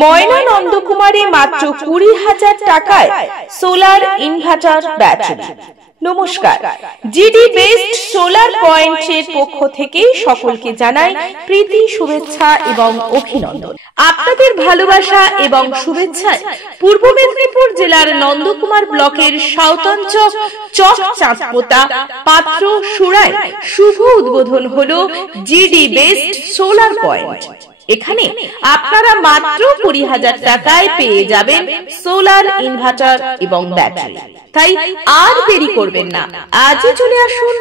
ময়না নন্দকুমারে মাত্র 20,000 টাকায় solar inverter battery. নমস্কার, জিডি বেস্ট সোলার পয়েন্টের পক্ষ থেকে সকলকে জানাই প্রীতি, শুভেচ্ছা এবং অভিনন্দন। আপনাদের ভালোবাসা এবং শুভেচ্ছায় পূর্ব মেদিনীপুর জেলার নন্দকুমার ব্লকের সাউতানচক চক চাঁদপোতা পাত্র সুরায় শুভ উদ্বোধন হলো জিডি বেস্ট সোলার পয়েন্ট। এখানে আপনারা মাত্র 20,000 টাকায় পেয়ে যাবেন সোলার ইনভার্টার এবং ব্যাটারি। তাই আর দেরি করবেন না, আজই চলে আসুন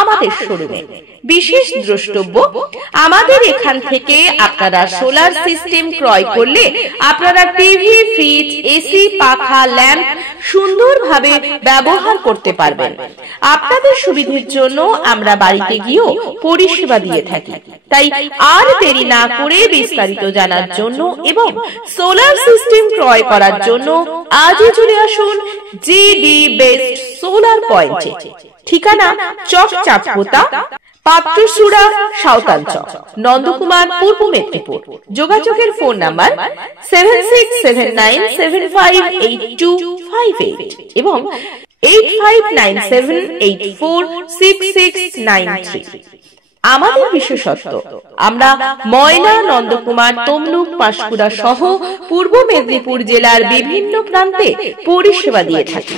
আমাদের শোরুমে। বিশেষ দ্রষ্টব্য, আমাদের এখান থেকে আপনারা সোলার সিস্টেম ক্রয় করলে আপনারা টিভি, ফ্রিজ, এসি, পাখা, ল্যাম্প সুন্দরভাবে ব্যবহার করতে পারবেন। আপনাদের সুবিধার জন্য আমরা বাড়িতে গিয়েও পরিষেবা দিয়ে থাকি। তাই আর দেরি না করে বিস্তারিত জানার জন্য এবং সোলার সিস্টেম ক্রয় করার জন্য আজই চলে আসুন জিডি বেস্ট সোলার পয়েন্টে। ঠিকানা চক চাঁদপোতা পাত্রসুরা সাউতানচক, নন্দকুমার, পূর্ব মেদিনীপুর। যোগাযোগের ফোন নাম্বার 7679758258 এবং 8597846693। আমাদের বিশেষত্ব, আমরা ময়না, নন্দকুমার, তমলুক, পাঁশকুড়া সহ পূর্ব মেদিনীপুর জেলার বিভিন্ন প্রান্তে পরিষেবা দিয়ে থাকি।